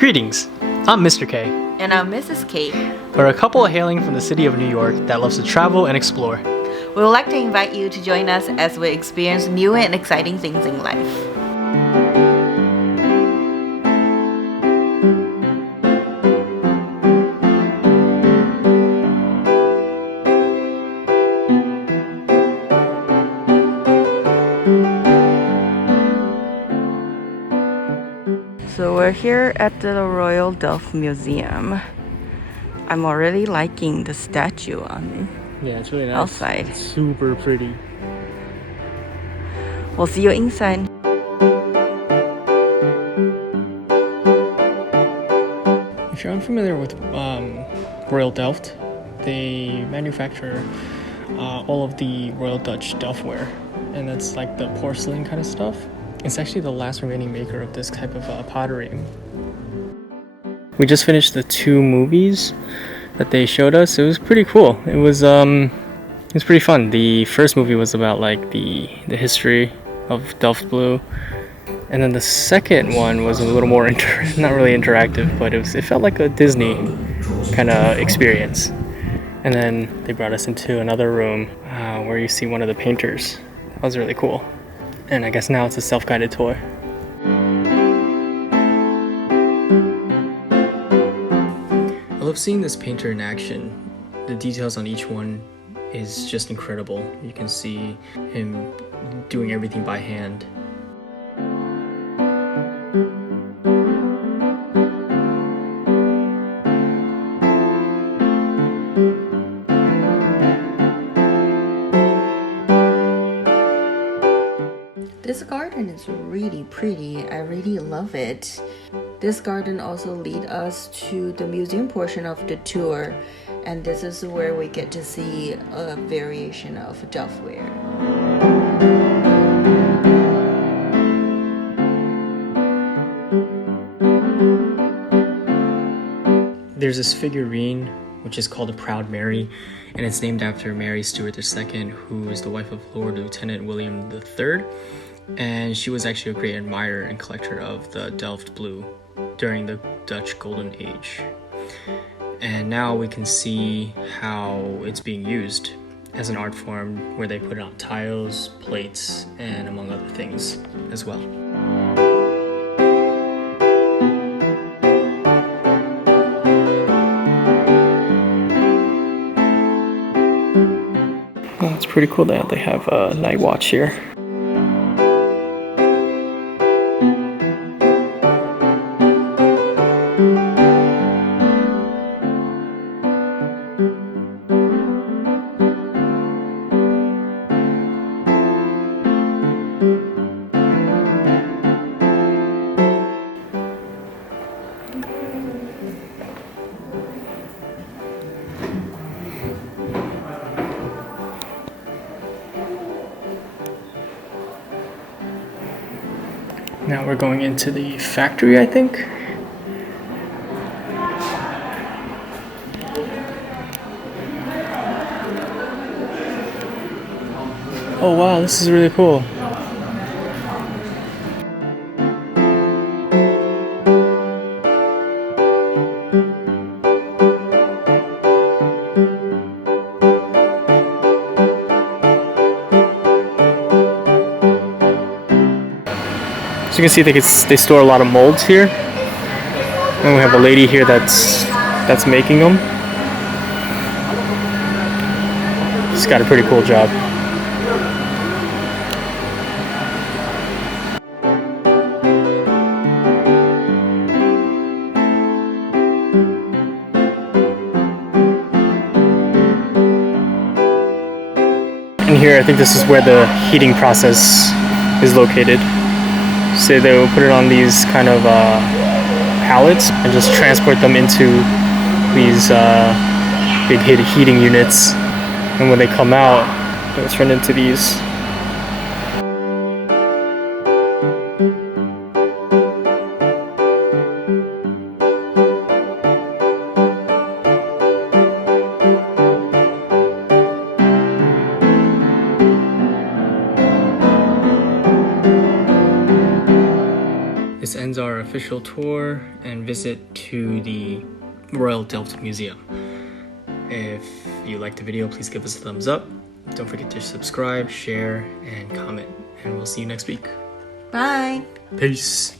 Greetings, I'm Mr. K. And I'm Mrs. K. We're a couple hailing from the city of New York that loves to travel and explore. We would like to invite you to join us as we experience new and exciting things in life. So we're here at the Royal Delft Museum. I'm already liking the statue on it. Yeah, it's really nice. Outside. It's super pretty. We'll see you inside. If you're unfamiliar with Royal Delft, they manufacture all of the Royal Dutch Delftware, and that's like the porcelain kind of stuff. It's actually the last remaining maker of this type of pottery. We just finished the 2 movies that they showed us. It was pretty cool. It was pretty fun. The first movie was about like the history of Delft Blue, and then the second one was a little more not really interactive, but it felt like a Disney kind of experience. And then they brought us into another room where you see one of the painters. That was really cool. And I guess now it's a self-guided tour. I love seeing this painter in action. The details on each one is just incredible. You can see him doing everything by hand. This garden is really pretty. I really love it. This garden also leads us to the museum portion of the tour, and this is where we get to see a variation of Delftware. There's this figurine which is called the Proud Mary, and it's named after Mary Stuart II, who is the wife of Lord Lieutenant William III. And she was actually a great admirer and collector of the Delft Blue during the Dutch Golden Age. And now we can see how it's being used as an art form where they put it on tiles, plates, and among other things as well. Well, it's pretty cool that they have a night watch here. Now we're going into the factory, I think. Oh wow, this is really cool. So you can see they store a lot of molds here, and we have a lady here that's making them. She's got a pretty cool job. And here, I think this is where the heating process is located. So they will put it on these kind of pallets and just transport them into these big heating units. And when they come out, they'll turn into these. ends our official tour and visit to the Royal Delft Museum. If you liked the video, please give us a thumbs up. Don't forget to subscribe, share, and comment. And we'll see you next week. Bye. Peace.